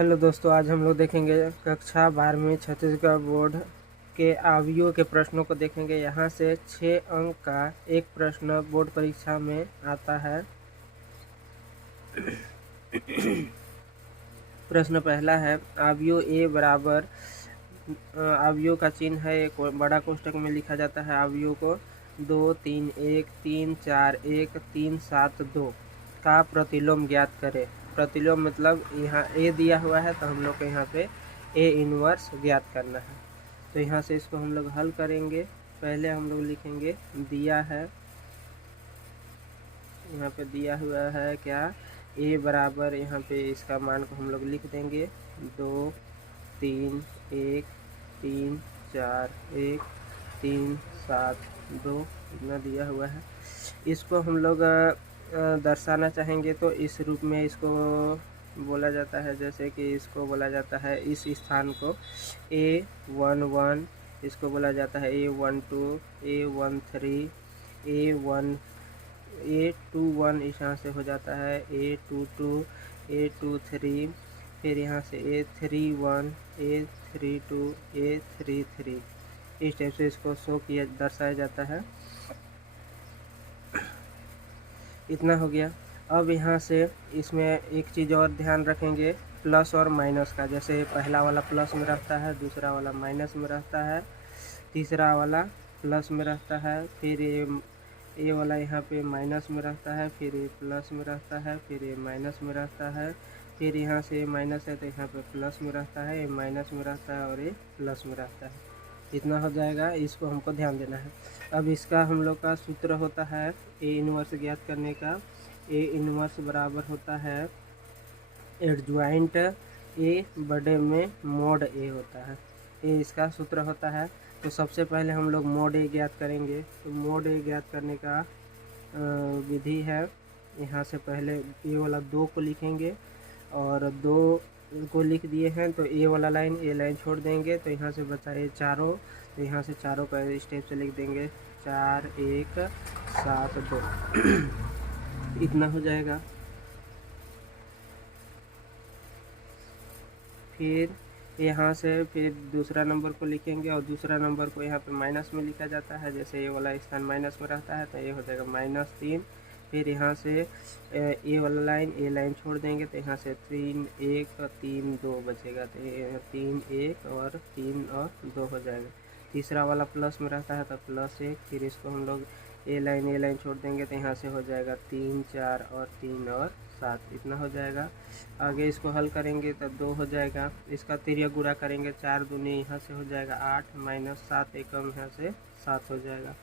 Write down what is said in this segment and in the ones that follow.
Hello दोस्तों, आज हम लोग देखेंगे कक्षा 12वीं छत्तीसगढ़ बोर्ड के अवयवों के प्रश्नों को देखेंगे। यहाँ से 6 अंक का एक प्रश्न बोर्ड परीक्षा में आता है। प्रश्न पहला है, अवयव ए बराबर अवयव का चिन्ह है, एक बड़ा कोष्टक में लिखा जाता है अवयव को 2 3 1 3 4 1 3 7 2 का प्रतिलोम ज्ञात करें। प्रतिलोम मतलब यहाँ ए दिया हुआ है तो हम लोग को यहाँ पे ए इनवर्स ज्ञात करना है। तो यहाँ से इसको हम लोग हल करेंगे। पहले हम लोग लिखेंगे दिया है, यहाँ पे दिया हुआ है क्या, ए बराबर यहाँ पे इसका मान को हम लोग लिख देंगे 2 3 1 3 4 1 3 7 2 इतना दिया हुआ है। इसको हम लोग दर्शाना चाहेंगे तो इस रूप में इसको बोला जाता है, जैसे कि इसको बोला जाता है इस स्थान को A11, इसको बोला जाता है A12 A13 A1 A21, इस यहाँ से हो जाता है A22 A23, फिर यहाँ से A31 A32 A33, इस टाइप से इसको शो किया दर्शाया जाता है। इतना हो गया। अब यहाँ से इसमें एक चीज़ और ध्यान रखेंगे, प्लस और माइनस का। जैसे पहला वाला प्लस में रहता है, दूसरा वाला माइनस में रहता है, तीसरा वाला प्लस में रहता है, फिर ये वाला यहाँ पे माइनस में रहता है, फिर ये प्लस में रहता है, फिर ये माइनस में रहता है, फिर यहाँ से माइनस है तो यहाँ पे प्लस में रहता है, ये माइनस में रहता है और ये प्लस में रहता है। इतना हो जाएगा, इसको हमको ध्यान देना है। अब इसका हम लोग का सूत्र होता है ए इनवर्स ज्ञात करने का। ए इनवर्स बराबर होता है एडज्वाइंट ए बड़े में मोड ए होता है, ये इसका सूत्र होता है। तो सबसे पहले हम लोग मोड ए ज्ञात करेंगे। तो मोड ए ज्ञात करने का विधि है, यहाँ से पहले ए वाला 2 को लिखेंगे और 2 को लिख दिए हैं तो ए वाला लाइन ए लाइन छोड़ देंगे, तो यहाँ से बचा ये चारों, तो यहाँ से चारों का स्टेप से लिख देंगे 4 1 7 2 इतना हो जाएगा। फिर यहाँ से फिर दूसरा नंबर को लिखेंगे और दूसरा नंबर को यहाँ पे माइनस में लिखा जाता है। जैसे ये वाला स्थान माइनस में रहता है तो ये हो जाएगा -3। फिर यहाँ से ए वाला लाइन ए लाइन छोड़ देंगे तो यहाँ से 3 1 3 2 बचेगा, तो 3 1 और 3 और 2 हो जाएगा। तीसरा वाला प्लस में रहता है तो +1, फिर इसको हम लोग ए लाइन छोड़ देंगे तो यहाँ से हो जाएगा 3 4 और 3 और 7, इतना हो जाएगा। आगे इसको हल करेंगे तो 2 हो जाएगा। इसका तिर्यक गुणा करेंगे, 4 दूनी यहाँ से हो जाएगा 8 -7 एकम यहाँ से 7 हो जाएगा।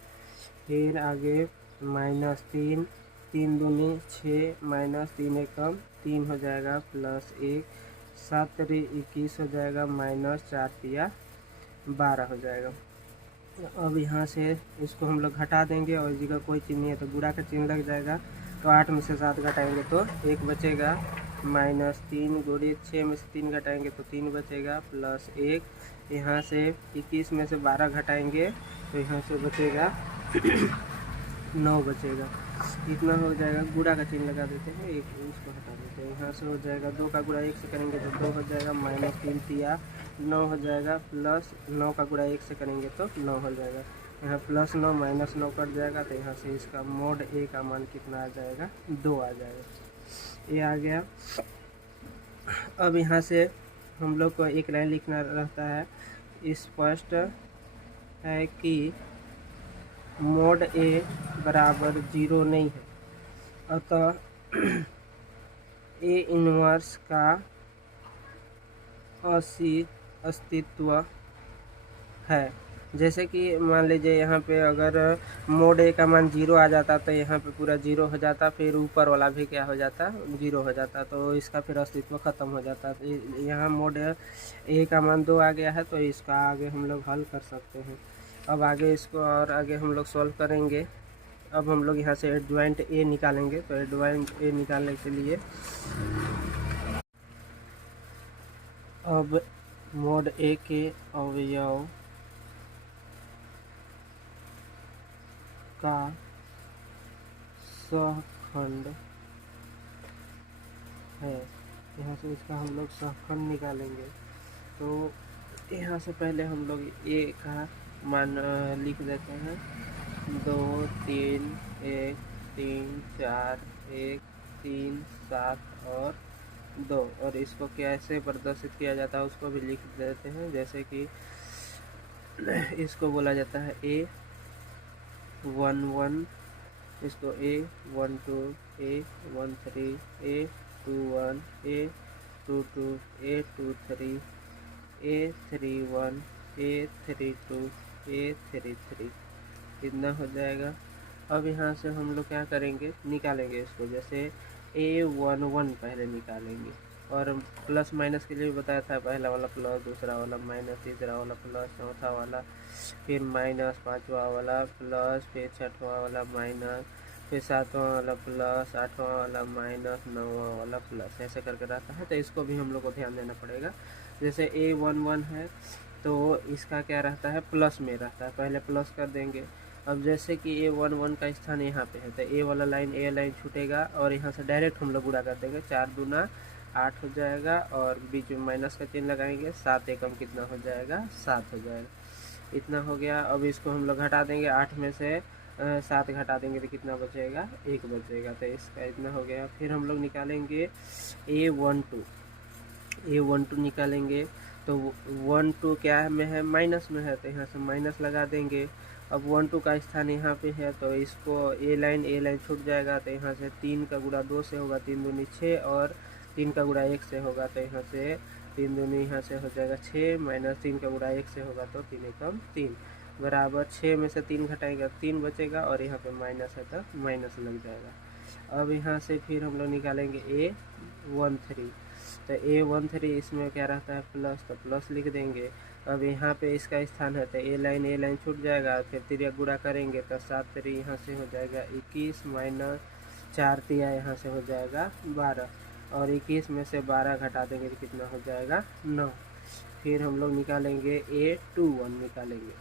फिर आगे -3 3 दूनी 6 -3 एकम 3 हो जाएगा, +1 7 3 21 हो जाएगा, -4 तिया 12 हो जाएगा। अब यहाँ से इसको हम लोग घटा देंगे और इस जगह कोई चिन्ह नहीं है तो गुणा का चिन्ह लग जाएगा। तो 8 में से 7 घटाएंगे तो 1 बचेगा, -3 गुणे 6 में से 3 घटाएंगे तो 3 बचेगा, +1 यहाँ से 21 में से 12 घटाएंगे तो यहाँ से बचेगा 9 बचेगा। इतना हो जाएगा। गुणा का चिन्ह लगा देते हैं, एक उसको हटा देते हैं। यहाँ से हो जाएगा 2 का गुणा 1 से करेंगे तो 2 हो जाएगा, -3 तिया 9 हो जाएगा, प्लस 9 का गुणा 1 से करेंगे तो 9 हो जाएगा। यहाँ +9 -9 कट जाएगा तो यहाँ से इसका मोड ए का मान कितना आ जाएगा, 2 आ जाएगा। ये आ गया। अब यहाँ से हम लोग को एक लाइन लिखना रहता है, स्पष्ट है कि मोड ए बराबर 0 नहीं है, अतः ए इनवर्स का अस्तित्व है। जैसे कि मान लीजिए यहाँ पे अगर मोड ए का मान 0 आ जाता तो यहाँ पे पूरा 0 हो जाता, फिर ऊपर वाला भी क्या हो जाता, 0 हो जाता, तो इसका फिर अस्तित्व ख़त्म हो जाता। तो यहाँ मोड ए का मान 2 आ गया है तो इसका आगे हम लोग हल कर सकते हैं। अब आगे इसको और आगे हम लोग सॉल्व करेंगे। अब हम लोग यहाँ से एडज्वाइंट ए निकालेंगे। तो एडज्वाइंट ए निकालने के लिए अब मोड ए के अवयव का सहखंड है यहाँ से इसका हम लोग सहखंड निकालेंगे। तो यहाँ से पहले हम लोग ए का मान लिख देते हैं 2 3 1 3 4 1 3 7 और 2, और इसको कैसे प्रदर्शित किया जाता है उसको भी लिख देते हैं। जैसे कि इसको बोला जाता है A11, इसको A12, A13, A21, A22, A23, A31, A32, A33, इतना हो जाएगा। अब यहाँ से हम लोग क्या करेंगे, निकालेंगे इसको। जैसे A11 पहले निकालेंगे, और प्लस माइनस के लिए बताया था, पहला वाला प्लस, दूसरा वाला माइनस, तीसरा वाला प्लस, चौथा वाला फिर माइनस, पांचवा वाला प्लस, फिर छठवां वाला माइनस, फिर सातवां वाला प्लस, आठवां वाला माइनस, नौवां वाला प्लस, ऐसे करके रहता है। तो इसको भी हम लोग को ध्यान देना पड़ेगा। जैसे A11 है तो इसका क्या रहता है, प्लस में रहता है, पहले प्लस कर देंगे। अब जैसे कि A11 का स्थान यहाँ पे है तो ए वाला लाइन, ए लाइन छूटेगा और यहाँ से डायरेक्ट हम लोग गुणा कर देंगे। 4 दूना 8 हो जाएगा, और बीच में माइनस का चिन्ह लगाएंगे। 7 एकम कितना हो जाएगा, 7 हो जाएगा। इतना हो गया। अब इसको हम लोग घटा देंगे, 8 में से 7 घटा देंगे तो कितना बचेगा, 1 बचेगा। तो इसका इतना हो गया। फिर हम लोग निकालेंगे A12 निकालेंगे। तो 1 2 क्या में है, माइनस में है, तो यहाँ से माइनस लगा देंगे। अब 1 2 का स्थान यहाँ पे है तो इसको ए लाइन छूट जाएगा। तो यहाँ से 3 का गुणा 2 से होगा, 3 दूनी 6, और 3 का गुणा 1 से होगा। तो यहाँ से 3 दूनी यहाँ से हो जाएगा 6, माइनस 3 का गुणा 1 से होगा तो 3 एकम 3, बराबर 6 में से 3 घटाएंगे 3 बचेगा, और यहाँ पे माइनस है तो माइनस लग जाएगा। अब यहाँ से फिर हम लोग निकालेंगे A13। तो A13 इसमें क्या रहता है, प्लस, तो प्लस लिख देंगे। अब यहाँ पे इसका स्थान है तो ए लाइन छूट जाएगा। फिर तिरिया गुणा करेंगे तो 7 3 यहाँ से हो जाएगा 21, माइनस 4 तिया यहाँ से हो जाएगा 12, और 21 में से 12 घटा देंगे तो कितना हो जाएगा, 9। फिर हम लोग निकालेंगे A21 निकालेंगे।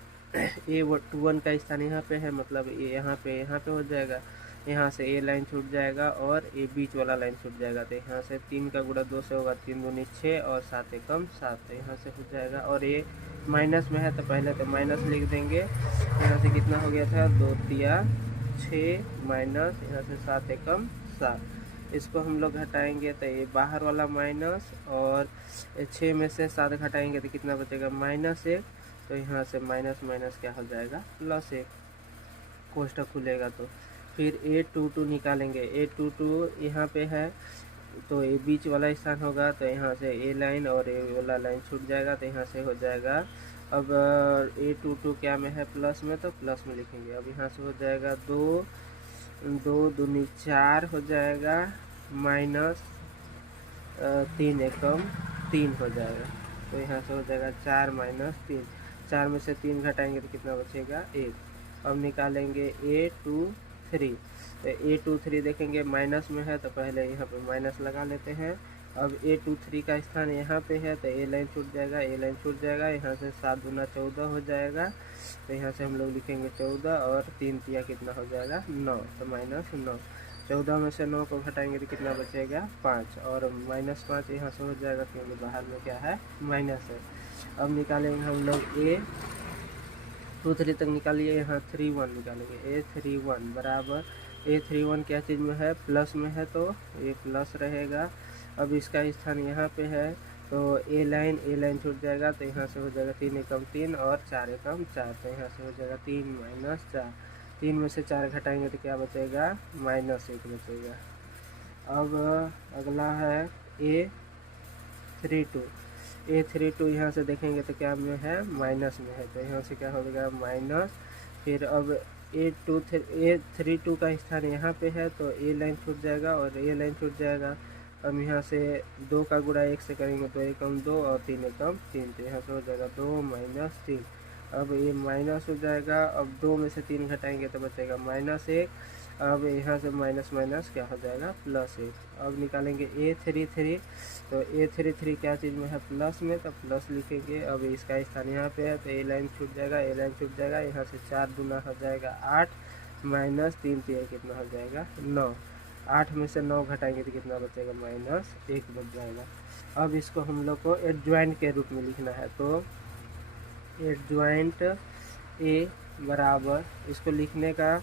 A21 का स्थान यहाँ पे है, मतलब यहाँ पे हो जाएगा। यहाँ से ए लाइन छूट जाएगा और ए बीच वाला लाइन छूट जाएगा। तो यहाँ से 3 का गुणा 2 से होगा, 3 दूनी 6, और 7 एकम 7, तो यहाँ से हो जाएगा। और ये माइनस में है तो पहले तो माइनस लिख देंगे। यहाँ से कितना हो गया था, 2 तिया 6, माइनस यहाँ से 7 एकम 7। इसको हम लोग घटाएंगे तो ये बाहर वाला माइनस, और 6 में से 7 घटाएंगे तो कितना बचेगा, -1। तो यहाँ से माइनस माइनस क्या हो जाएगा, +1, कोष्ठक खुलेगा। तो फिर A22 निकालेंगे। A22 यहाँ पे है तो ये बीच वाला स्थान होगा, तो यहाँ से ए लाइन और ए वाला लाइन छूट जाएगा। तो यहाँ से हो जाएगा। अब A22 क्या में है, प्लस में, तो प्लस में लिखेंगे। अब यहाँ से हो जाएगा 2 दूनी 4 हो जाएगा, माइनस 3 एकम 3 हो जाएगा। तो यहाँ से हो जाएगा 4 - 3, 4 में से 3 घटाएंगे तो कितना बचेगा, 1। अब निकालेंगे A23। तो A23 देखेंगे माइनस में है तो पहले यहाँ पे माइनस लगा लेते हैं। अब A23 का स्थान यहाँ पे है तो ए लाइन छूट जाएगा, यहाँ से 7 दूना 14 हो जाएगा। तो यहाँ से हम लोग लिखेंगे 14, और 3 तिया कितना हो जाएगा, 9, तो -9। 14 में से 9 को घटाएंगे तो कितना बचेगा, 5, और -5 यहाँ से हो जाएगा क्योंकि बाहर में क्या है, माइनस है। अब निकालेंगे हम लोग A23 तक निकालिए, यहाँ 31 निकालेंगे। A31 बराबर, A31 क्या चीज़ में है, प्लस में है तो ये प्लस रहेगा। अब इसका स्थान यहाँ पे है तो ए लाइन छूट जाएगा। तो यहाँ से हो जाएगा 3 एकम 3, और 4 एकम 4, तो यहाँ से हो जाएगा 3 - 4। 3 में से 4 घटाएंगे तो क्या बचेगा, -1 बचेगा। अब अगला है A32 यहाँ से देखेंगे तो क्या में है, माइनस में है। तो यहाँ से क्या हो जाएगा, माइनस। फिर अब A32 का स्थान यहाँ पे है तो ए लाइन छूट जाएगा और ए लाइन छूट जाएगा। अब यहाँ से 2 का गुणा 1 से करेंगे तो 1 एकम 2 और 3 एकम 3, तो यहाँ से हो जाएगा 2 - 3। अब ये माइनस हो जाएगा। अब 2 में से 3 घटाएंगे तो बचेगा -1। अब यहाँ से माइनस माइनस क्या हो जाएगा, +1। अब निकालेंगे A33। तो A33 क्या चीज़ में है, प्लस में, तो प्लस लिखेंगे। अब इसका स्थान यहाँ पे है तो ए लाइन छूट जाएगा, यहाँ से 4 दूना हो जाएगा 8, -3 3 कितना हो जाएगा, 9। 8 में से 9 घटाएंगे तो कितना बचेगा, -1 बच जाएगा। अब इसको हम लोग को एडजॉइंट के रूप में लिखना है, तो एडजॉइंट ए बराबर, इसको लिखने का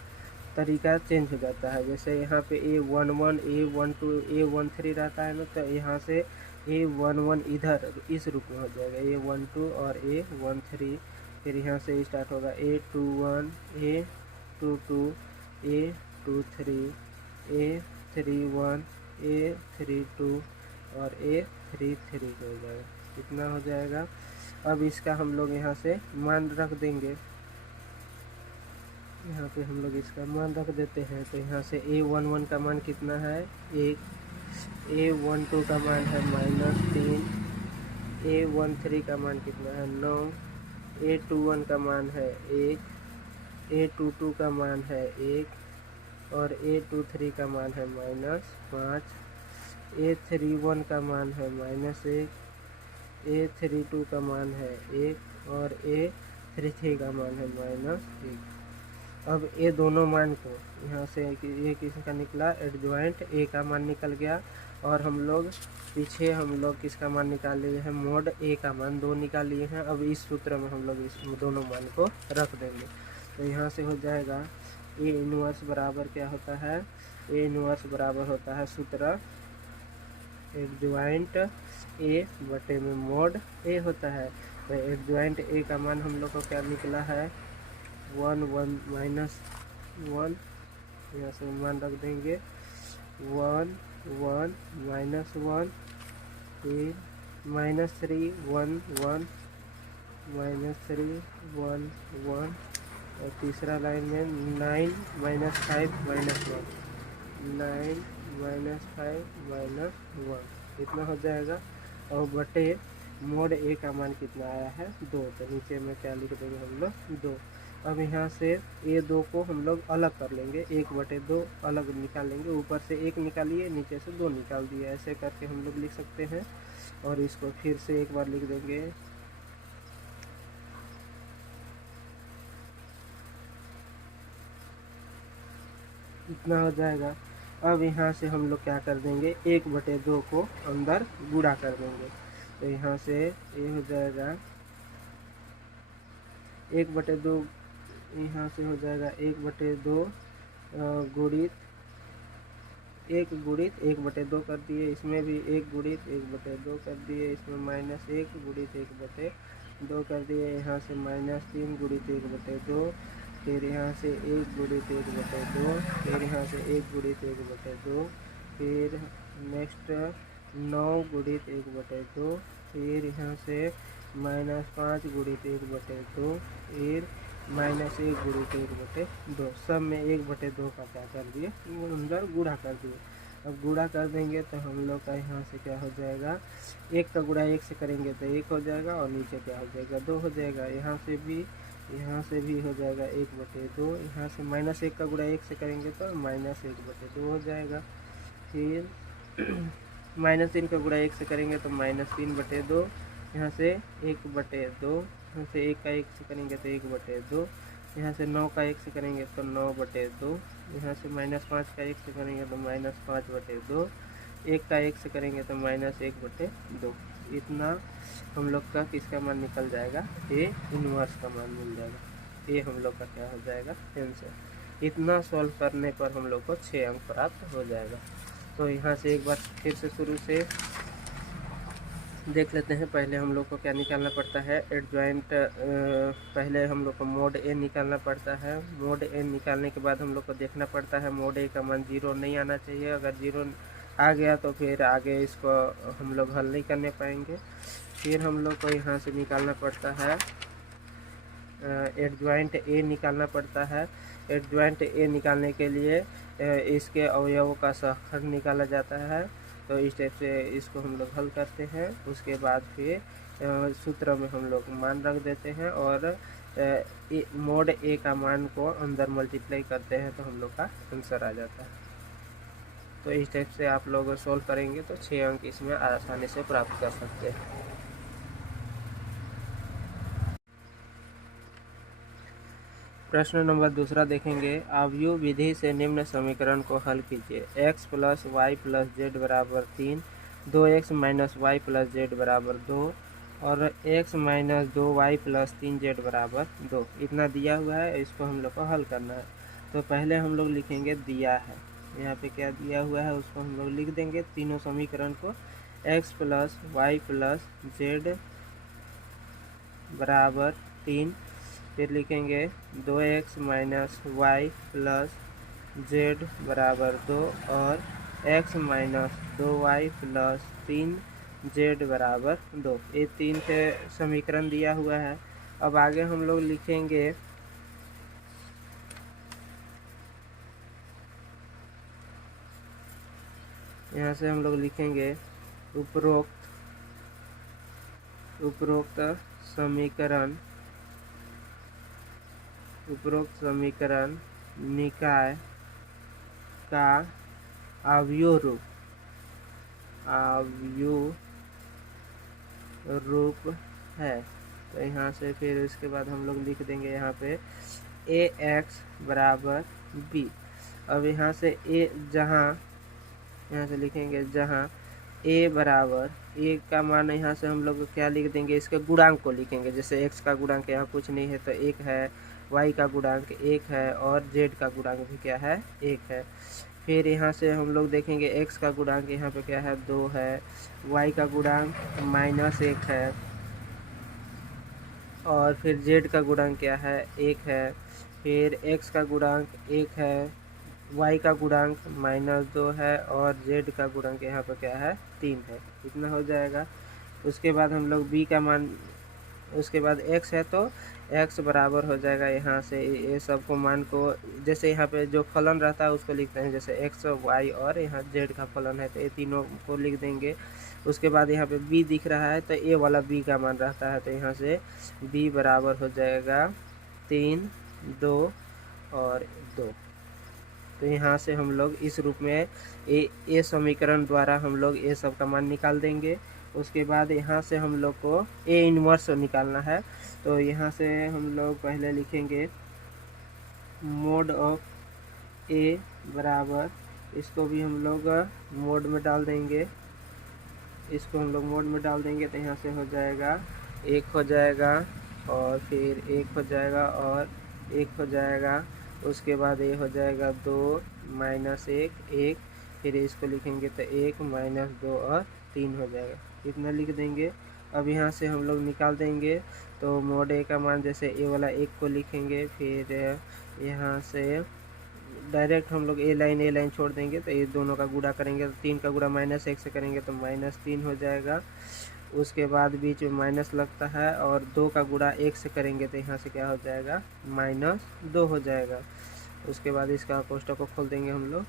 तरीका चेंज हो जाता है। जैसे यहाँ पे A11 A12 A13 रहता है ना, तो यहाँ से A11 इधर इस रूप में हो जाएगा A12 और A13। फिर यहाँ से स्टार्ट होगा A21 A22 A23 A31 A32 और A33 हो जाएगा, इतना हो जाएगा। अब इसका हम लोग यहाँ से मान रख देंगे, यहाँ पे हम लोग इसका मान रख देते हैं। तो यहाँ से A11 का मान कितना है 1, A12 का मान है -3, A13 का मान कितना है 9, A21 का मान है 1, A22 का मान है 1 और A23 का मान है -5, A31 का मान है -1, A32 का मान है 1 और A33 का मान है -1। अब ये दोनों मान को यहाँ से ये किसका निकला, एडजॉइंट ए का मान निकल गया। और हम लोग पीछे हम लोग किसका मान निकाल लिए हैं, मोड ए का मान 2 निकाल लिए हैं। अब इस सूत्र में हम लोग इस दोनों मान को रख देंगे। तो यहाँ से हो जाएगा ए इनवर्स बराबर क्या होता है, ए इनवर्स बराबर होता है सूत्र एडजॉइंट ए बटे में मोड ए होता है। तो एडजॉइंट ए का मान हम लोग को क्या निकला है 1 1 -1, यहाँ से मान रख देंगे 1 1 -1, फिर -3 1 1 -3 1 1 और तीसरा लाइन में 9 -5 -1 9 -5 -1 इतना हो जाएगा। और बटे मोड ए का मान कितना आया है 2, तो नीचे में क्या लिख देंगे हम लोग 2। अब यहाँ से ये 2 को हम लोग अलग कर लेंगे, 1/2 अलग निकाल लेंगे, ऊपर से 1 निकालिए नीचे से 2 निकाल दिए, ऐसे करके हम लोग लिख सकते हैं। और इसको फिर से एक बार लिख देंगे, इतना हो जाएगा। अब यहाँ से हम लोग क्या कर देंगे 1/2 को अंदर गुणा कर देंगे। तो यहाँ से ये हो जाएगा 1/2, यहाँ से हो जाएगा 1/2 गुणित 1 गुणित 1/2 कर दिए, इसमें भी 1 गुणित 1/2 कर दिए, इसमें -1 गुणित 1/2 कर दिए, यहाँ से -3 गुणित 1/2, फिर यहाँ से 1 गुणित 1/2, फिर यहाँ से 1 गुणित 1/2, फिर नेक्स्ट 9 गुणित 1/2, फिर यहाँ से -5 गुणित 1/2, फिर -1 गुणित 1/2, सब में 1/2 का क्या कर दिए अंदर गुणा कर दिए। अब गुणा कर देंगे तो हम लोग का यहाँ से क्या हो जाएगा, 1 का गुणा 1 से करेंगे तो 1 हो जाएगा और नीचे क्या हो जाएगा 2 हो जाएगा। यहाँ से भी हो जाएगा 1/2, यहाँ से -1 का गुणा 1 से करेंगे तो -1/2 हो जाएगा। फिर -3 का गुणा 1 से करेंगे तो -3/2, यहाँ से 1/2, यहाँ से 1 का 1 से करेंगे तो 1/2, यहाँ से 9 का 1 से करेंगे तो 9/2, यहाँ से -5 का 1 से करेंगे तो -5/2, 1 का 1 से करेंगे तो -1/2। इतना हम लोग का किसका मान निकल जाएगा, ए इनवर्स का मान मिल जाएगा। ये हम लोग का क्या हो जाएगा आंसर। इतना सॉल्व करने पर हम लोग को 6 अंक प्राप्त हो जाएगा। तो यहाँ से एक बार फिर से शुरू से देख लेते हैं। पहले हम लोग को क्या निकालना पड़ता है, एडजॉइंट, पहले हम लोग को मोड ए निकालना पड़ता है। मोड ए निकालने के बाद हम लोग को देखना पड़ता है मोड ए का मान 0 नहीं आना चाहिए। अगर 0 आ गया तो फिर आगे इसको हम लोग हल नहीं करने पाएंगे। फिर हम लोग को यहाँ से निकालना पड़ता है एडजॉइंट ए निकालना पड़ता है। एडजॉइंट ए निकालने के लिए इसके अवयवों का सहखंड निकाला जाता है। तो इस टाइप से इसको हम लोग हल करते हैं। उसके बाद फिर सूत्र में हम लोग मान रख देते हैं और मोड ए का मान को अंदर मल्टीप्लाई करते हैं तो हम लोग का आंसर आ जाता है। तो इस टाइप से आप लोग सोल्व करेंगे तो 6 अंक इसमें आसानी से प्राप्त कर सकते हैं। प्रश्न नंबर दूसरा देखेंगे। अवयव विधि से निम्न समीकरण को हल कीजिए। x plus Y plus Z बराबर 3, 2x minus Y plus Z बराबर 2 और x minus 2y plus 3z बराबर 2। इतना दिया हुआ है, इसको हम लोग को हल करना है। तो पहले हम लोग लिखेंगे दिया है, यहाँ पे क्या दिया हुआ है उसको हम लोग लिख देंगे तीनों समीकरण को। x plus Y plus Z बराबर 3, फिर लिखेंगे 2x minus Y plus Z बराबर 2 और x minus 2y plus 3z बराबर 2। ये तीन से समीकरण दिया हुआ है। अब आगे हम लोग लिखेंगे यहाँ से हम लोग लिखेंगे उपरोक्त समीकरण निकाय का अवयव रूप है। तो यहाँ से फिर उसके बाद हम लोग लिख देंगे यहाँ पे ax बराबर b। अब यहाँ से यहाँ से लिखेंगे जहाँ a बराबर a का मान यहाँ से हम लोग क्या लिख देंगे, इसके गुणांक को लिखेंगे। जैसे x का गुणांक यहाँ कुछ नहीं है तो 1 है, y का गुणांक 1 है और z का गुणांक भी क्या है 1 है। फिर यहाँ से हम लोग देखेंगे x का गुणांक यहाँ पे क्या है 2 है, y का गुणांक -1 है और फिर z का गुणांक क्या है 1 है। फिर x का गुणांक 1 है, y का गुणांक -2 है और z का गुणांक यहाँ पर क्या है 3 है। इतना हो जाएगा। उसके बाद हम लोग b का मान, उसके बाद x है तो x बराबर हो जाएगा यहाँ से ये सब को मान को, जैसे यहाँ पे जो फलन रहता है उसको लिखते हैं। जैसे x y और यहाँ z का फलन है तो ये तीनों को लिख देंगे। उसके बाद यहाँ पे b दिख रहा है तो ये वाला b का मान रहता है तो यहाँ से b बराबर हो जाएगा 3, 2 और 2। तो यहाँ से हम लोग इस रूप में ये समीकरण द्वारा हम लोग ये सब का मान निकाल देंगे। उसके बाद यहाँ से हम लोग को a इन्वर्स निकालना है। तो यहाँ से हम लोग पहले लिखेंगे मोड ऑफ a बराबर, इसको भी हम लोग मोड में डाल देंगे, इसको हम लोग मोड में डाल देंगे तो यहाँ से हो जाएगा 1 हो जाएगा और फिर 1 हो जाएगा और 1 हो जाएगा। उसके बाद ये हो जाएगा 2 -1 1, फिर इसको लिखेंगे तो 1 -2 और 3 हो जाएगा। इतना लिख देंगे। अब यहाँ से हम लोग निकाल देंगे तो मोड a का मान, जैसे ए वाला 1 को लिखेंगे, फिर यहाँ से डायरेक्ट हम लोग ए लाइन छोड़ देंगे तो ये दोनों का गुणा करेंगे तो 3 का गुणा -1 से करेंगे तो -3 हो जाएगा। उसके बाद बीच में माइनस लगता है और 2 का गुणा 1 से करेंगे तो यहाँ से क्या हो जाएगा -2 हो जाएगा। उसके बाद इसका कोष्ठक को खोल देंगे हम लोग।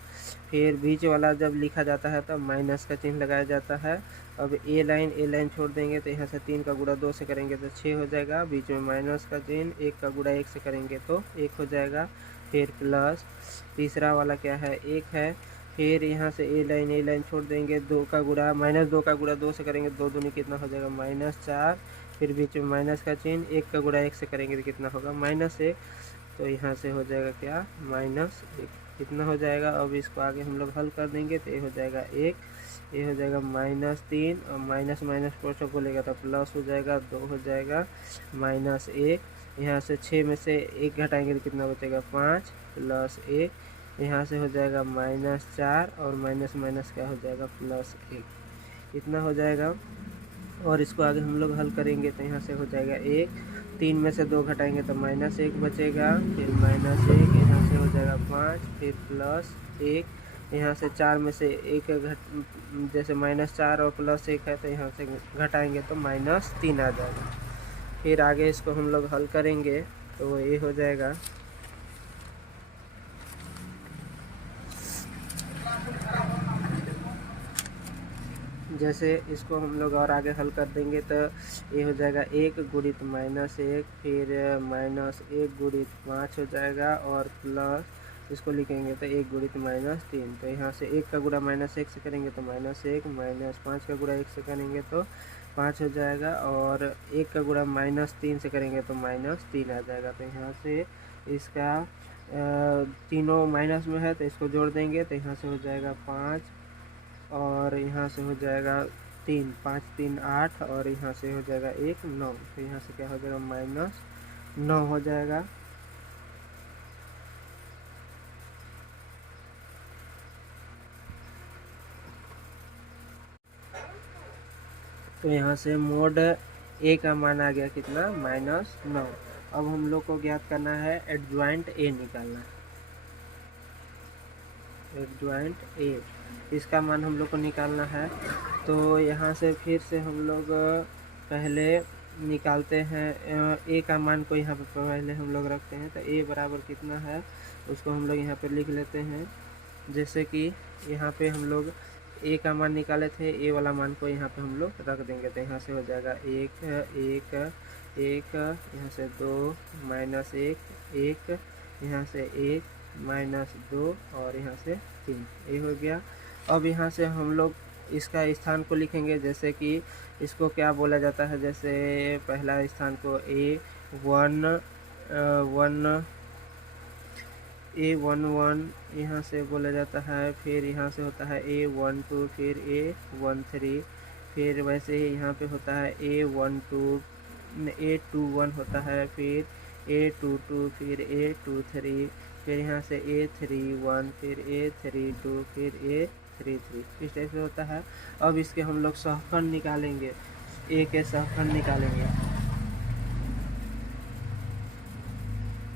फिर बीच वाला जब लिखा जाता है तो माइनस का चिन्ह लगाया जाता है। अब ए लाइन छोड़ देंगे तो यहाँ से 3 का गुणा 2 से करेंगे तो 6 हो जाएगा। बीच में माइनस का चिन्ह, 1 का गुणा 1 से करेंगे तो 1 हो जाएगा। फिर प्लस तीसरा वाला क्या है 1 है। फिर यहाँ से ए लाइन छोड़ देंगे, 2 का गुणा -2 का गुणा 2 से करेंगे 2 दूनी कितना हो जाएगा -4। फिर बीच में माइनस का चिन्ह, 1 का गुणा 1 से करेंगे तो कितना होगा -1, तो यहाँ से हो जाएगा क्या -1, कितना हो जाएगा। अब इसको आगे हम लोग हल कर देंगे तो ये हो जाएगा 1, ये हो जाएगा -3 और माइनस कोष्ठक को लेगा तो प्लस हो जाएगा, 2 हो जाएगा -1। यहाँ से 6 में से 1 घटाएंगे तो कितना बचेगा 5 प्लस 1, यहाँ से हो जाएगा -4 और माइनस क्या हो जाएगा +1, इतना हो जाएगा। और इसको आगे हम लोग हल करेंगे तो यहाँ से हो जाएगा 1, 3 में से 2 घटाएंगे तो -1 बचेगा, फिर -1, यहाँ से हो जाएगा 5, फिर +1, यहाँ से 4 में से 1 जैसे -4 और +1 है तो यहाँ से घटाएंगे तो -3 आ जाएगा। फिर आगे इसको हम लोग हल करेंगे तो ये हो जाएगा जैसे इसको हम लोग और आगे हल कर देंगे तो ये हो जाएगा 1 गुणित -1, फिर -1 गुणित 5 हो जाएगा और प्लस इसको लिखेंगे तो 1 गुणित -3। तो यहाँ से 1 का गुणा -1 से करेंगे तो -1, -5 का गुणा 1 से करेंगे तो 5 हो जाएगा और 1 का गुणा -3 से करेंगे तो -3 आ जाएगा। तो यहाँ से इसका तीनों माइनस में है तो इसको जोड़ देंगे तो यहाँ से हो जाएगा 5 और यहाँ से हो जाएगा 3, 5 3 8 और यहाँ से हो जाएगा 1 9। तो यहाँ से क्या हो जाएगा -9 हो जाएगा। तो यहाँ से मोड ए का मान आ गया कितना -9। अब हम लोग को ज्ञात करना है एडजॉइंट ए निकालना है। एडजॉइंट ए इसका मान हम लोग को निकालना है। तो यहाँ से फिर से हम लोग पहले निकालते हैं ए का मान को यहाँ पे पहले हम लोग रखते हैं। तो ए बराबर कितना है उसको हम लोग यहाँ पे लिख लेते हैं। जैसे कि यहाँ पे हम लोग ए का मान निकाले थे, ए वाला मान को यहाँ पे हम लोग रख देंगे। तो यहाँ से हो जाएगा 1 1 1, यहाँ से 2 -1 1, यहाँ से 1 -2 और यहाँ से 3, ये हो गया। अब यहाँ से हम लोग इसका स्थान को लिखेंगे। जैसे कि इसको क्या बोला जाता है, जैसे पहला स्थान को A11 यहाँ से बोला जाता है। फिर यहाँ से होता है A12, फिर A13, फिर वैसे ही यहाँ पे होता है A21 होता है, फिर A22, फिर A23, फिर यहाँ से A31, फिर A32, फिर A33, इस टाइप से होता है। अब इसके हम लोग सहखंड निकालेंगे, ए के सहखंड निकालेंगे।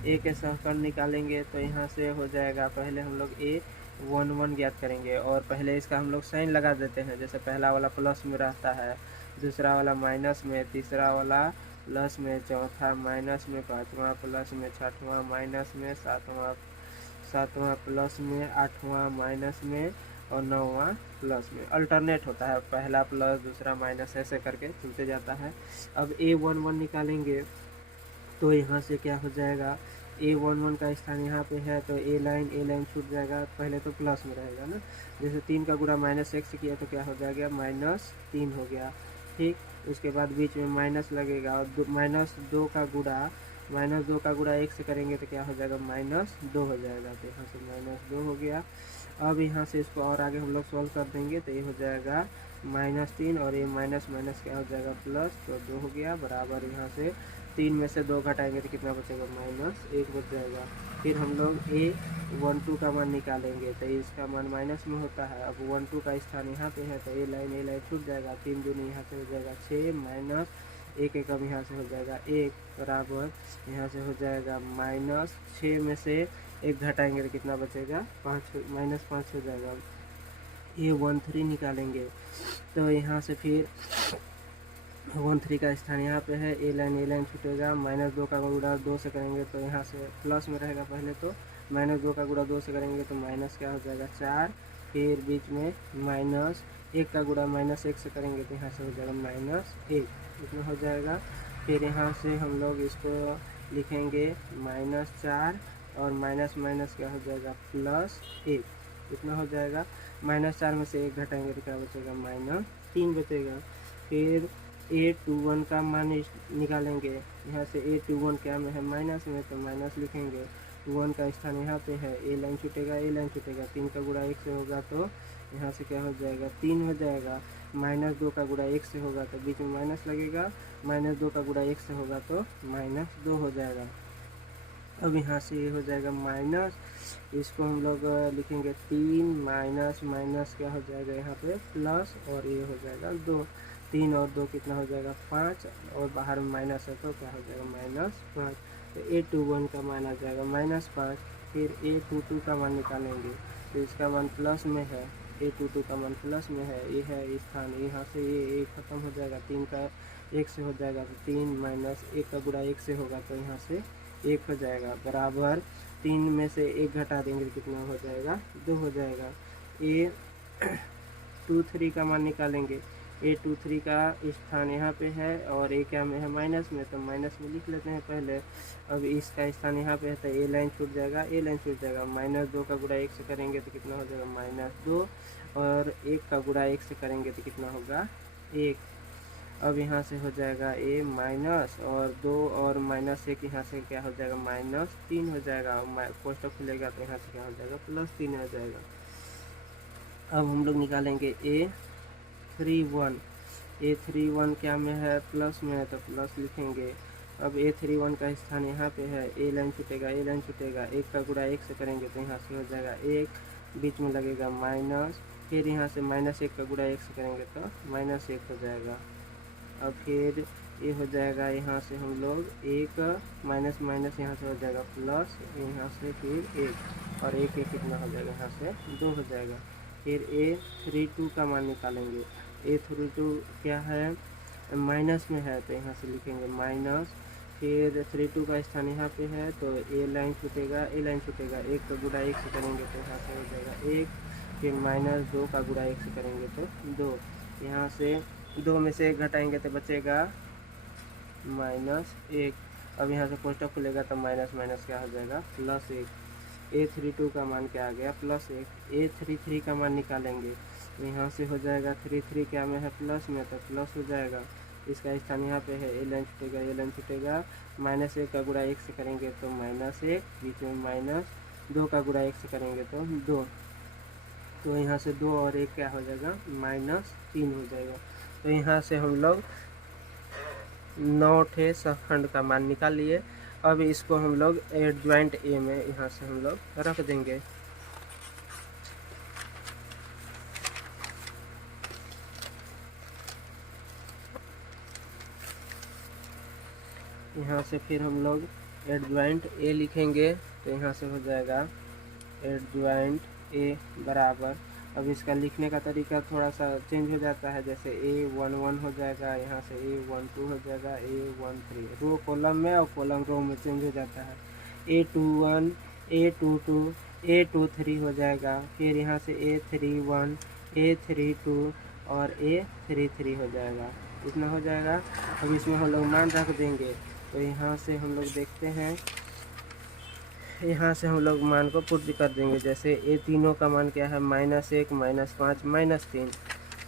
ए के सहखंड निकालेंगे तो यहाँ से हो जाएगा, पहले हम लोग A11 ज्ञात करेंगे और पहले इसका हम लोग साइन लगा देते हैं। जैसे पहला वाला प्लस में रहता है, दूसरा वाला माइनस में, तीसरा वाला प्लस में, चौथा माइनस में, पाँचवा प्लस में, छठवां माइनस में, सातवां प्लस में, आठवां माइनस में और नौवां प्लस में। अल्टरनेट होता है, पहला प्लस दूसरा माइनस, ऐसे करके चलते जाता है। अब A11 निकालेंगे तो यहाँ से क्या हो जाएगा, A11 का स्थान यहाँ पे है तो ए लाइन छूट जाएगा। पहले तो प्लस में रहेगा ना, जैसे 3 का गुणा -1 से किया तो क्या हो जाएगा -3 हो गया। ठीक, उसके बाद बीच में माइनस लगेगा और -2 का गुणा 1 से करेंगे तो क्या हो जाएगा -2 हो जाएगा। तो यहाँ से -2 हो गया। अब यहाँ से इसको और आगे हम लोग सॉल्व कर देंगे तो ये हो जाएगा -3 और ये माइनस क्या हो जाएगा प्लस, तो 2 हो गया बराबर। यहाँ से 3 में से 2 घटाएंगे तो कितना बचेगा -1 बच जाएगा। फिर हम लोग A12 का मान निकालेंगे तो इसका मान माइनस में होता है। अब 12 का स्थान यहाँ पे है तो ए लाइन छूट जाएगा, 3 दूनी यहाँ से हो जाएगा 6 माइनस 1 एकम यहाँ से हो जाएगा 1 बराबर। यहाँ से हो जाएगा -6 में से 1 घटाएंगे तो कितना बचेगा -5 हो जाएगा। A13 निकालेंगे तो यहाँ से फिर 13 का स्थान यहाँ पे है, ए लाइन छूटेगा, -2 का गुणा 2 से करेंगे तो यहाँ से प्लस में रहेगा। पहले तो -2 का गुणा 2 से करेंगे तो माइनस क्या हो जाएगा 4, फिर बीच में -1 का गुणा -1 से करेंगे तो यहाँ से हो जाएगा -1, इतना हो जाएगा। फिर यहाँ से हम लोग इसको लिखेंगे -4 और माइनस क्या हो जाएगा +1, इतना हो जाएगा। -4 में से 1 घटाएंगे तो क्या बचेगा -3 बचेगा। फिर A21 का मान निकालेंगे। यहाँ से A21 क्या में है माइनस में, तो माइनस लिखेंगे। 21 का स्थान यहाँ पे है, ए लाइन छूटेगा, 3 का गुणा 1 से होगा तो यहाँ से क्या हो जाएगा 3 हो जाएगा। -2 का गुणा 1 से होगा तो बीच में माइनस लगेगा, -2 का गुणा 1 से होगा तो -2 हो जाएगा। अब यहाँ से ये हो जाएगा माइनस, इसको हम लोग लिखेंगे 3 माइनस क्या हो जाएगा यहाँ पे प्लस और ये हो जाएगा 2, 3 और 2 कितना हो जाएगा 5 और बाहर में माइनस है तो क्या हो जाएगा -5। तो A21 का मान आ जाएगा -5। फिर A22 का मान निकालेंगे तो इसका मान प्लस में है, A22 का मान प्लस में है, ये है स्थान। यहाँ से ये ख़त्म हो जाएगा, 3 का 1 से हो जाएगा तो 3 -1 का गुणा 1 से होगा तो यहाँ से 1 हो जाएगा बराबर। 3 में से 1 घटा देंगे तो कितना हो जाएगा 2 हो जाएगा। A23 का मान निकालेंगे। A23 का स्थान यहाँ पे है और ए क्या में है माइनस में, तो माइनस में लिख लेते हैं पहले। अब इसका स्थान यहाँ पे है तो ए लाइन छूट जाएगा, -2 का गुणा 1 से करेंगे तो कितना हो जाएगा -2 और 1 का गुणा 1 से करेंगे तो कितना होगा 1। अब यहाँ से हो जाएगा a माइनस और 2 और -1 यहाँ से क्या हो जाएगा -3 हो जाएगा। कोष्टक खुलेगा तो यहाँ से क्या हो जाएगा +3 हो जाएगा। अब हम लोग निकालेंगे a31 क्या में है प्लस में है तो प्लस लिखेंगे। अब a31 का स्थान यहाँ पे है, a लाइन छूटेगा, एक का गुणा 1 से करेंगे तो यहाँ से हो जाएगा 1, बीच में लगेगा माइनस, फिर यहाँ से -1 का गुणा 1 से करेंगे तो -1 हो जाएगा। अब फिर ये हो जाएगा, यहाँ से हम लोग 1 माइनस माइनस यहाँ से हो जाएगा प्लस, यहाँ से फिर 1 और 1 कितना हो जाएगा यहाँ से 2 हो जाएगा। फिर a32 का मान निकालेंगे। a32 क्या है माइनस में है तो यहाँ से लिखेंगे माइनस, फिर 32 का स्थान यहाँ पे है तो a लाइन छूटेगा, 1 का गुणा 1 से करेंगे तो यहाँ से हो जाएगा 1, फिर -2 का गुणा 1 से करेंगे तो 2, यहाँ से 2 में से 1 घटाएंगे तो बचेगा -1। अब यहाँ से कोष्टक खुलेगा तो माइनस माइनस क्या हो जाएगा +1। a32 का मान क्या आ गया +1। a33 का मान निकालेंगे, यहाँ से हो जाएगा 33 क्या में है प्लस में तो प्लस हो जाएगा, इसका स्थान यहाँ पे है, a लाइन छूटेगा, -1 का गुणा 1 से करेंगे तो -1, बीच में -2 का गुणा 1 से करेंगे तो 2, तो यहाँ से 2 और 1 क्या हो जाएगा -3 हो जाएगा। तो यहाँ से हम लोग 9 ठे सखंड का मान निकाल लिए। अब इसको हम लोग एडजॉइंट ए में यहाँ से हम लोग रख देंगे। यहाँ से फिर हम लोग एडजॉइंट ए लिखेंगे तो यहाँ से हो जाएगा एडजॉइंट ए बराबर, अब इसका लिखने का तरीका थोड़ा सा चेंज हो जाता है, जैसे a11 हो जाएगा, यहाँ से a12 हो जाएगा, a13 रो कॉलम में और कॉलम रो में चेंज हो जाता है, a21 a22 a23 हो जाएगा, फिर यहाँ से a31 a32 और a33 हो जाएगा, इतना हो जाएगा। अब इसमें हम लोग मान रख देंगे तो यहाँ से हम लोग देखते हैं, यहाँ से हम लोग मान को पुट कर देंगे, जैसे ये तीनों का मान क्या है -1 -5 -3,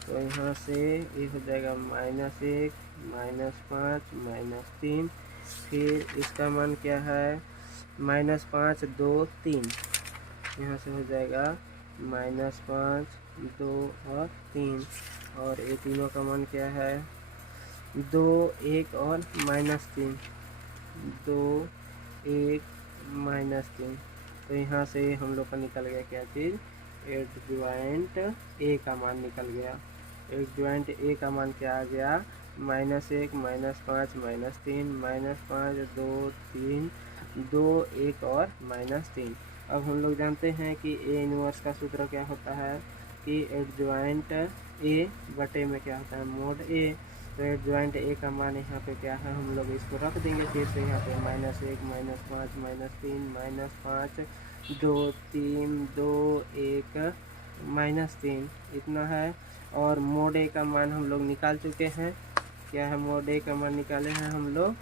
तो यहाँ से ये हो जाएगा -1 -5 -3, फिर इसका मान क्या है -5 2 3, यहाँ से हो जाएगा -5 2 और 3, और ये तीनों का मान क्या है 2 1 और -3 2 1 -3, तो यहाँ से हम लोग का निकल गया क्या चीज़ एडजॉइंट ए का मान निकल गया। एडजॉइंट ए का मान क्या आ गया -1 -5 -3 -5 2 3 2 1 और -3। अब हम लोग जानते हैं कि ए इनवर्स का सूत्र क्या होता है कि एडजॉइंट ए बटे में क्या होता है मोड ए, तो एडजॉइंट ए का मान यहाँ पे क्या है हम लोग इसको रख देंगे फिर से यहाँ पे -1 -5 -3 -5 2 3 2 1 -3 इतना है। और मोड ए का मान हम लोग निकाल चुके हैं, क्या है मोड ए का मान निकाले हैं हम लोग,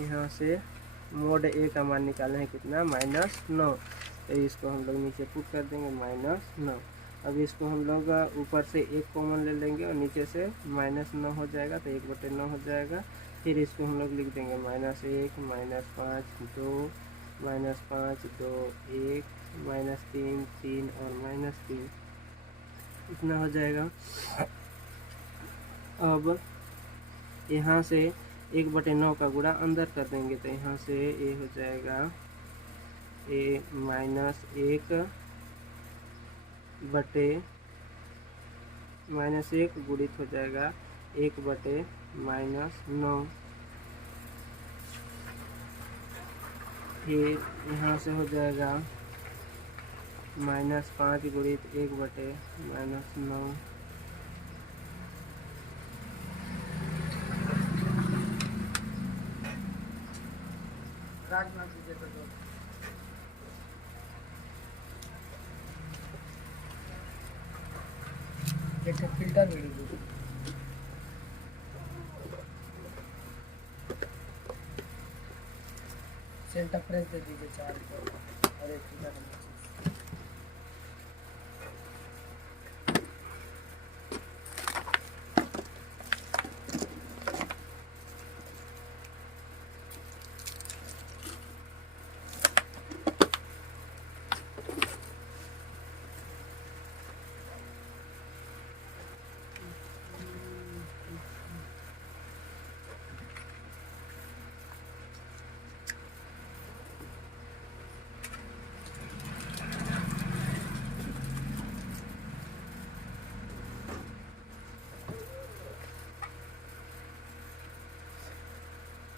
यहाँ से मोड ए का मान निकाले हैं कितना -9, तो इसको हम लोग नीचे पुट कर देंगे -9। अब इसको हम लोग ऊपर से 1 कॉमन ले लेंगे और नीचे से -9 हो जाएगा तो 1/9 हो जाएगा, फिर इसको हम लोग लिख देंगे -1 -5 2 -5 2 1 -3 3 और -3 इतना हो जाएगा। अब यहाँ से 1/9 का गुणा अंदर कर देंगे तो यहाँ से ये हो जाएगा a -1 बटे -1 गुणित हो जाएगा 1/-9, फिर यहाँ से हो जाएगा -5 गुणित 1/-9, एक फिल्टर वीडियो सेंटर प्रेस दे दीजिए 4 को और एक फिल्टर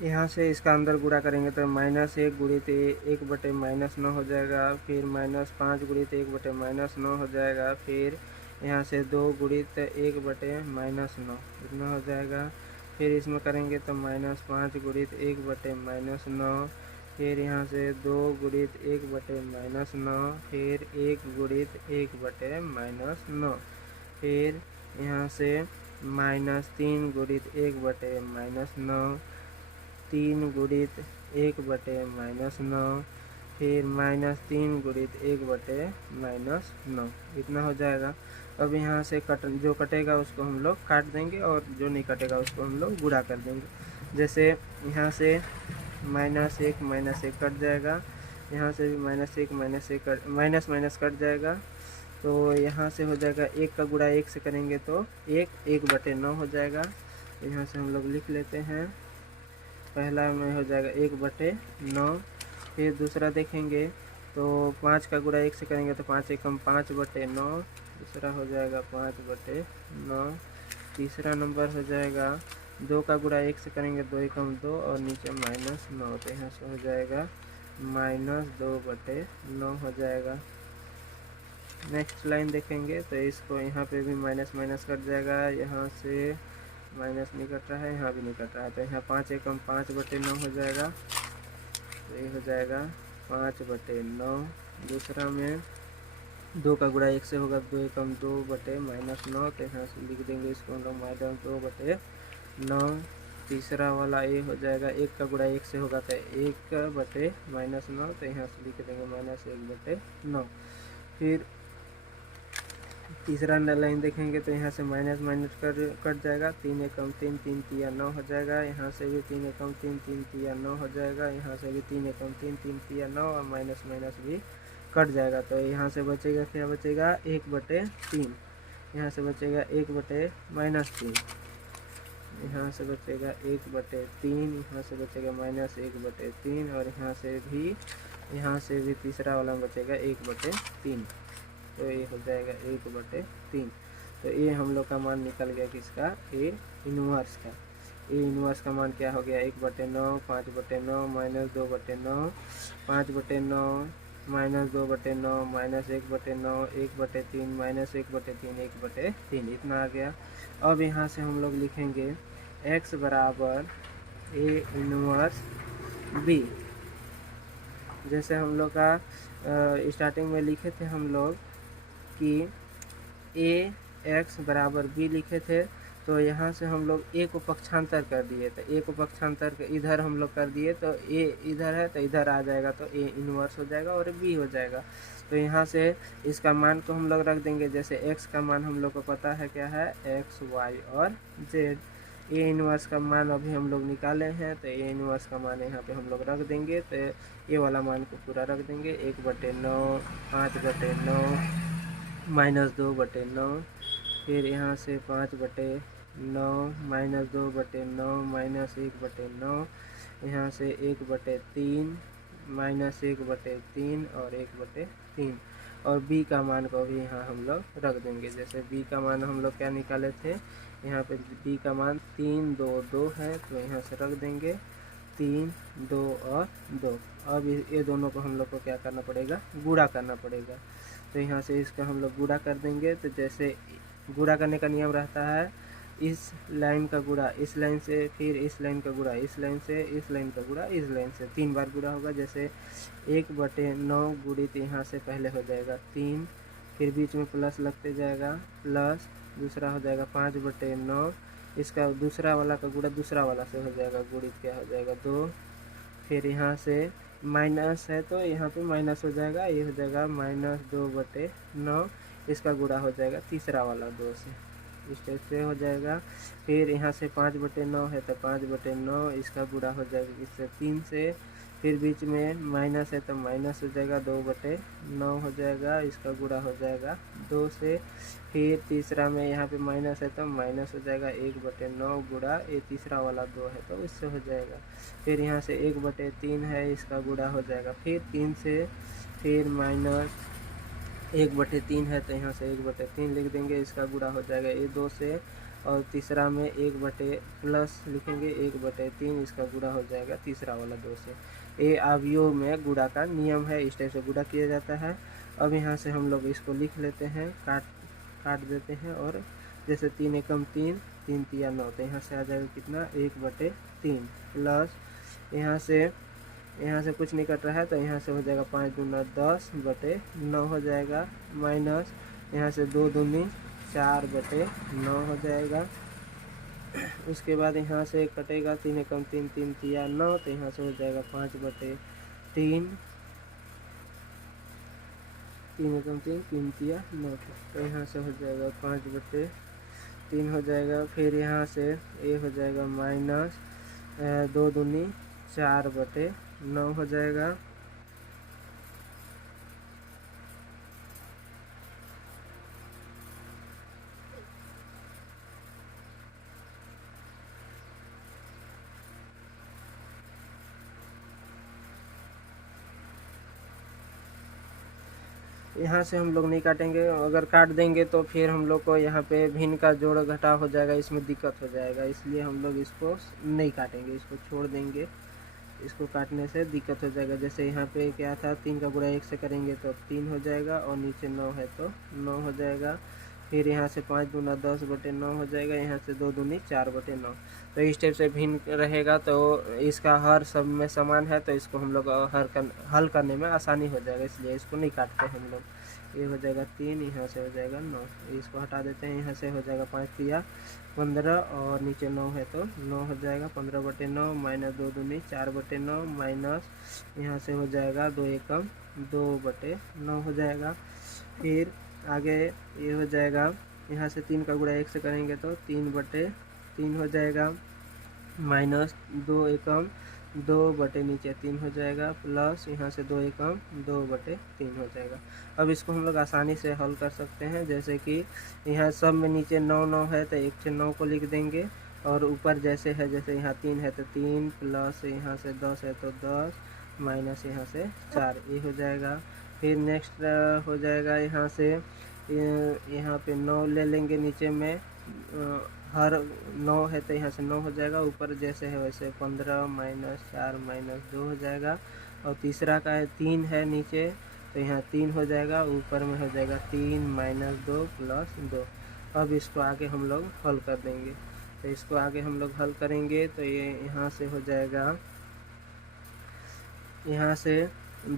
यहाँ से इसका अंदर गुणा करेंगे तो -1 गुणित 1/-9 हो जाएगा, फिर -5 गुणित 1/-9 हो जाएगा, फिर यहाँ से 2 गुणित 1/-9 इतना हो जाएगा। फिर इसमें करेंगे तो -5 गुणित 1/-9, फिर यहाँ से 2 गुणित 1/-9, फिर 1 गुणित 1/-9, फिर यहाँ से -3 गुणित 1/-9, 3 गुणित 1/-9, फिर -3 गुणित 1/-9 इतना हो जाएगा। अब यहाँ से जो कटेगा उसको हम लोग काट देंगे और जो नहीं कटेगा उसको हम लोग गुणा कर देंगे। जैसे यहाँ से -1 कट जाएगा, यहाँ से भी -1 कट जाएगा, तो यहाँ से हो जाएगा 1 का गुणा 1 से करेंगे तो 1/9 हो जाएगा। यहाँ से हम लोग लिख लेते हैं, पहला में हो जाएगा 1/9। फिर दूसरा देखेंगे तो 5 का गुणा 1 से करेंगे तो 5 एकम 5/9, दूसरा हो जाएगा 5/9। तीसरा नंबर हो जाएगा 2 का गुणा 1 से करेंगे 2 एकम 2 और नीचे -9, तो यहाँ से हो जाएगा -2/9 हो जाएगा। नेक्स्ट लाइन देखेंगे तो इसको यहाँ पे भी माइनस कट जाएगा, यहाँ से माइनस नहीं कट रहा है, यहाँ भी नहीं कट रहा है, तो यहाँ 5 एकम 5/9 हो जाएगा, तो ये हो जाएगा 5/9। दूसरा में 2 का गुणा 1 से होगा 2 एकम 2/-9, तो यहाँ से लिख देंगे इसको हम लोग -2/9। तीसरा वाला ये हो जाएगा 1 का गुणा 1 से होगा तो 1/-9, तो यहाँ से लिख देंगे -1/9। फिर तीसरा लाइन देखेंगे तो यहाँ से माइनस कट जाएगा, 3 एकम 3 3 तिया 9 हो जाएगा, यहाँ से भी 3 एकम 3 3 तिया 9 हो जाएगा, यहाँ से भी 3 एकम 3 3 तिया 9 और माइनस भी कट जाएगा। तो यहाँ से बचेगा, क्या बचेगा 1/3, यहाँ से बचेगा 1/-3, यहाँ से बचेगा 1/3, यहाँ से बचेगा -1/3 और यहाँ से भी तीसरा वाला बचेगा 1/3, तो ये हो जाएगा 1/3। तो ये हम लोग का मान निकल गया किसका, ए इनवर्स का। ए इनवर्स का मान क्या हो गया 1/9, 5/9, -2/9, 5/9, -2/9, -1/9, 1/3, -1/3, 1/3 इतना आ गया। अब यहाँ से हम लोग लिखेंगे x बराबर ए इनवर्स बी। जैसे हम लोग का स्टार्टिंग में लिखे थे हम लोग कि ए एक्स बराबर बी लिखे थे, तो यहाँ से हम लोग ए को पक्षांतर कर दिए, तो ए को पक्षांतर इधर हम लोग कर दिए, तो ए इधर है तो इधर आ जाएगा, तो ए इनवर्स हो जाएगा और बी हो जाएगा। तो यहाँ से इसका मान को हम लोग रख देंगे, जैसे एक्स का मान हम लोग को पता है क्या है, एक्स वाई और जेड। ए इनवर्स का मान अभी हम लोग निकाले हैं, तो ए इनवर्स का मान यहाँ पे हम लोग रख देंगे, तो ये वाला मान को पूरा रख देंगे, 1/9, 5/9, -2/9, फिर यहाँ से 5/9, -2/9, -1/9, यहाँ से 1/3, -1/3 और 1/3, और b का मान को भी यहाँ हम लोग रख देंगे। जैसे b का मान हम लोग क्या निकाले थे, यहाँ पे b का मान 3 2 2 है, तो यहाँ से रख देंगे 3 2 और 2। अब ये दोनों को हम लोग को क्या करना पड़ेगा, गुणा करना पड़ेगा, तो यहाँ से इसका हम लोग गुणा कर देंगे। तो जैसे गुणा करने का नियम रहता है, इस लाइन का गुणा इस लाइन से, फिर इस लाइन का गुणा इस लाइन से, इस लाइन का गुणा इस लाइन से, 3 बार गुणा होगा। जैसे 1/9 गुणित यहाँ से पहले हो जाएगा 3, फिर बीच में प्लस लगते जाएगा, प्लस दूसरा हो जाएगा 5/9, इसका दूसरा वाला का गुणा दूसरा वाला से हो जाएगा, गुणित क्या हो जाएगा 2, फिर यहाँ से माइनस है तो यहाँ पे माइनस हो जाएगा, ये हो जाएगा -2/9, इसका गुणा हो जाएगा तीसरा वाला 2 से, इस टाइप से हो जाएगा। फिर यहाँ से 5/9 है तो 5/9, इसका गुणा हो जाएगा इससे 3 से, फिर बीच में माइनस है तो माइनस हो जाएगा 2/9 हो जाएगा, इसका गुणा हो जाएगा 2 से, फिर तीसरा में यहाँ पे माइनस है तो माइनस हो जाएगा 1/9 गुणा ये तीसरा वाला 2 है तो इससे हो जाएगा। फिर यहाँ से 1/3 है, इसका गुणा हो जाएगा फिर 3 से, फिर माइनस 1/3 है तो यहाँ से 1/3 लिख देंगे, इसका गुणा हो जाएगा ये 2 से, और तीसरा में 1/, प्लस लिखेंगे 1/3, इसका गुणा हो जाएगा तीसरा वाला 2 से। ये अवयव में गुणा का नियम है, इस टाइप से गुणा किया जाता है। अब यहाँ से हम लोग इसको लिख लेते हैं, काट देते हैं, और जैसे 3 एकम 3, 3 तिया 9, तो यहाँ से आ जाएगा कितना 1/3, प्लस यहाँ से कुछ नहीं कट रहा है तो यहाँ से हो जाएगा 5 दूना 10/9 हो जाएगा, माइनस यहाँ से 2 दूनी 4/9 हो जाएगा। उसके बाद यहाँ से कटेगा 3 एकम 3, 3 तिया 9, तो यहाँ से हो जाएगा 5/3, 3 एकम 3, 3 तिया 9, तो यहाँ से हो जाएगा 5/3 हो जाएगा। फिर यहाँ से ये हो जाएगा माइनस 2 दूनी 4/9 हो जाएगा। यहाँ से हम लोग नहीं काटेंगे, अगर काट देंगे तो फिर हम लोग को यहाँ पे भिन्न का जोड़ घटा हो जाएगा, इसमें दिक्कत हो जाएगा, इसलिए हम लोग इसको नहीं काटेंगे, इसको छोड़ देंगे। इसको काटने से दिक्कत हो जाएगा। जैसे यहाँ पे क्या था, 3 का गुणा 1 से करेंगे तो 3 हो जाएगा, और नीचे 9 है तो 9 हो जाएगा। फिर यहाँ से 5 दूना 10/9 हो जाएगा, यहाँ से 2 दूनी 4/9। तो इस टाइप से भिन्न रहेगा, तो इसका हर सब में समान है, तो इसको हम लोग हल करने में आसानी हो जाएगा, इसलिए इसको नहीं काटते हम लोग। ये हो जाएगा 3, यहाँ से हो जाएगा 9, इसको हटा देते हैं। यहाँ से हो जाएगा 5 तिया 15, और नीचे 9 है तो 9 हो जाएगा, 15/9 माइनस 2 दूनी 4/9, माइनस यहाँ से हो जाएगा 2 एकम 2/9 हो जाएगा। फिर आगे ये हो जाएगा, यहाँ से 3 का गुणा 1 से करेंगे तो 3/3 हो जाएगा, माइनस 2 एकम 2/, नीचे 3 हो जाएगा, प्लस यहाँ से 2 एकम 2/3 हो जाएगा। अब इसको हम लोग आसानी से हल कर सकते हैं, जैसे कि यहाँ सब में नीचे 9 9 है तो 1 से 9 को लिख देंगे, और ऊपर जैसे है, जैसे यहाँ 3 है तो 3, प्लस यहाँ से 10 है तो 10, माइनस यहाँ से 4, ये हो जाएगा। फिर नेक्स्ट हो जाएगा, यहाँ पे 9 ले लेंगे, नीचे में हर 9 है तो यहाँ से 9 हो जाएगा, ऊपर जैसे है वैसे 15 माइनस 4 माइनस 2 हो जाएगा। और तीसरा का है 3 है नीचे, तो यहाँ 3 हो जाएगा, ऊपर में हो जाएगा 3 माइनस 2 प्लस 2। अब इसको आगे हम लोग हल कर देंगे, तो इसको आगे हम लोग हल करेंगे तो ये यहाँ से हो जाएगा, यहाँ से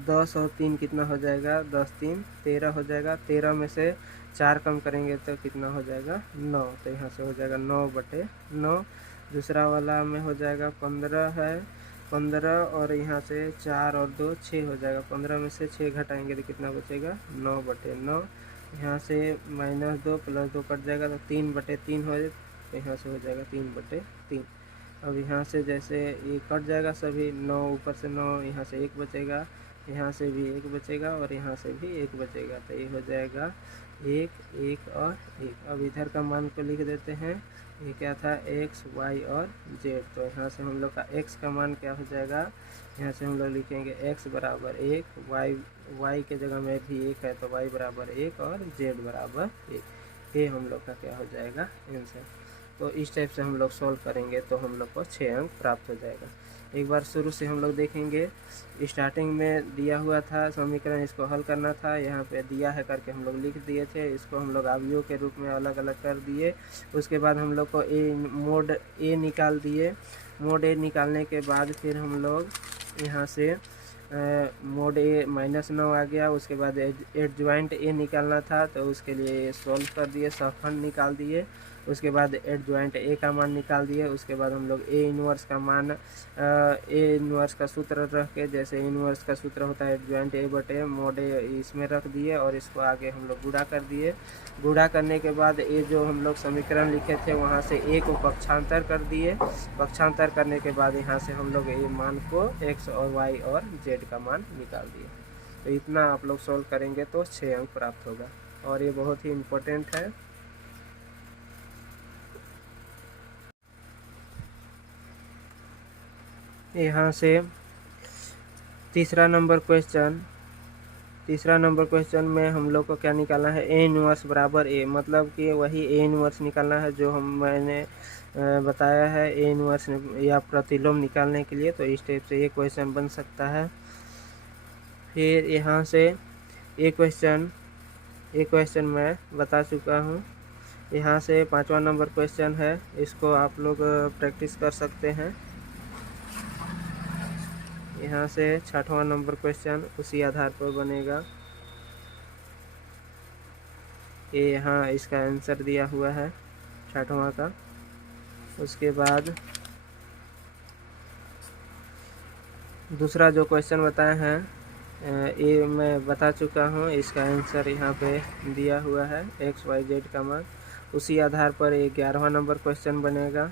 10 और 3 कितना हो जाएगा, 10 3 13 हो जाएगा। 13 में से 4 कम करेंगे तो कितना हो जाएगा 9, तो यहाँ से हो जाएगा 9/9। दूसरा वाला में हो जाएगा 15 है, 15 और यहाँ से 4 और 2 6 हो जाएगा। 15 में से 6 घटाएंगे तो कितना बचेगा 9/9। यहाँ से माइनस 2 प्लस 2 कट जाएगा तो 3/3 हो जाए, तो यहाँ से हो जाएगा 3/3। अब यहाँ से जैसे ये कट जाएगा सभी, 9 ऊपर से 9, यहाँ से 1 बचेगा, यहाँ से भी 1 बचेगा, और यहाँ से भी 1 बचेगा, तो ये हो जाएगा 1 1 और 1। अब इधर का मान को लिख देते हैं, ये क्या था x y और z। तो यहाँ से हम लोग का x का मान क्या हो जाएगा, यहाँ से हम लोग लिखेंगे x बराबर 1, y के जगह में भी 1 है तो y बराबर 1 और z बराबर 1। ये हम लोग का क्या हो जाएगा आंसर। तो इस टाइप से हम लोग सॉल्व करेंगे तो हम लोग को 6 अंक प्राप्त हो जाएगा। एक बार शुरू से हम लोग देखेंगे, स्टार्टिंग में दिया हुआ था समीकरण, इसको हल करना था, यहाँ पे दिया है करके हम लोग लिख दिए थे, इसको हम लोग अवयव के रूप में अलग अलग कर दिए। उसके बाद हम लोग को मोड ए निकाल दिए। मोड ए निकालने के बाद फिर हम लोग यहाँ से मोड ए -9 आ गया। उसके बाद एडजॉइंट ए निकालना था तो उसके लिए सॉल्व कर दिए, सहखंड निकाल दिए। उसके बाद एडजॉइंट ए का मान निकाल दिए। उसके बाद हम लोग ए इनवर्स का मान, ए इनवर्स का सूत्र रख के, जैसे इनवर्स का सूत्र होता है एडजॉइंट ए बटे मोड ए, इसमें रख दिए और इसको आगे हम लोग गुणा कर दिए। गुणा करने के बाद ये जो हम लोग समीकरण लिखे थे वहाँ से ए को पक्षांतर कर दिए। पक्षांतर करने के बाद यहाँ से हम लोग ए मान को एक्स और वाई और जेड का मान निकाल दिए। तो इतना आप लोग सॉल्व करेंगे तो 6 अंक प्राप्त होगा, और ये बहुत ही इम्पोर्टेंट है। यहाँ से तीसरा नंबर क्वेश्चन, तीसरा नंबर क्वेश्चन में हम लोग को क्या निकालना है, ए इनवर्स बराबर ए, मतलब कि वही ए इनवर्स निकालना है जो मैंने बताया है ए इनवर्स या प्रतिलोम निकालने के लिए। तो इस टाइप से ये क्वेश्चन बन सकता है। फिर यहाँ से एक क्वेश्चन मैं बता चुका हूँ। यहाँ से 5वां नंबर क्वेश्चन है, इसको आप लोग प्रैक्टिस कर सकते हैं। यहाँ से 6वां नंबर क्वेश्चन उसी आधार पर बनेगा। ये यहाँ इसका आंसर दिया हुआ है 6वां का। उसके बाद दूसरा जो क्वेश्चन बताए हैं ये मैं बता चुका हूँ, इसका आंसर यहाँ पे दिया हुआ है XYZ का मान। उसी आधार पर 11वां नंबर क्वेश्चन बनेगा।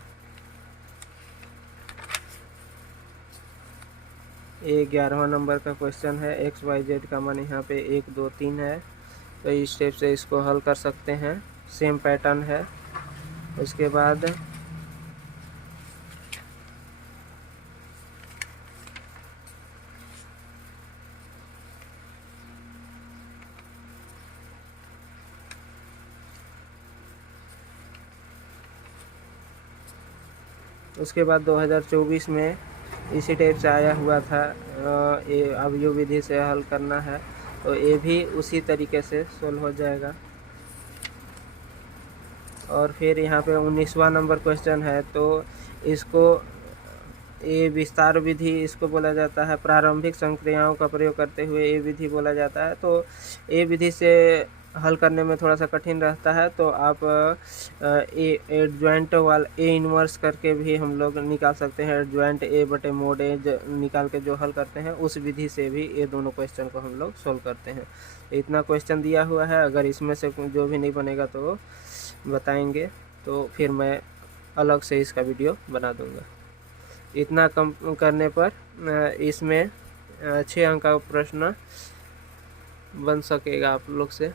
ये 11वां नंबर का क्वेश्चन है, XYZ का मान यहाँ पे 1 2 3 है। तो इस स्टेप से इसको हल कर सकते हैं, सेम पैटर्न है। उसके बाद उसके बाद 2024 में इसी टाइप से आया हुआ था, ये अवयव विधि से हल करना है। तो ये भी उसी तरीके से सोल्व हो जाएगा। और फिर यहाँ पे 19वां नंबर क्वेश्चन है, तो इसको ये विस्तार विधि इसको बोला जाता है। प्रारंभिक संक्रियाओं का प्रयोग करते हुए ये विधि बोला जाता है। तो ये विधि से हल करने में थोड़ा सा कठिन रहता है, तो आप ए एडजॉइंट वाला ए इनवर्स करके भी हम लोग निकाल सकते हैं। एडजॉइंट ए बटे मोड ए निकाल के जो हल करते हैं, उस विधि से भी ये दोनों क्वेश्चन को हम लोग सोल्व करते हैं। इतना क्वेश्चन दिया हुआ है, अगर इसमें से जो भी नहीं बनेगा तो बताएंगे, तो फिर मैं अलग से इसका वीडियो बना दूंगा। इतना कम करने पर इसमें 6 अंक का प्रश्न बन सकेगा आप लोग से।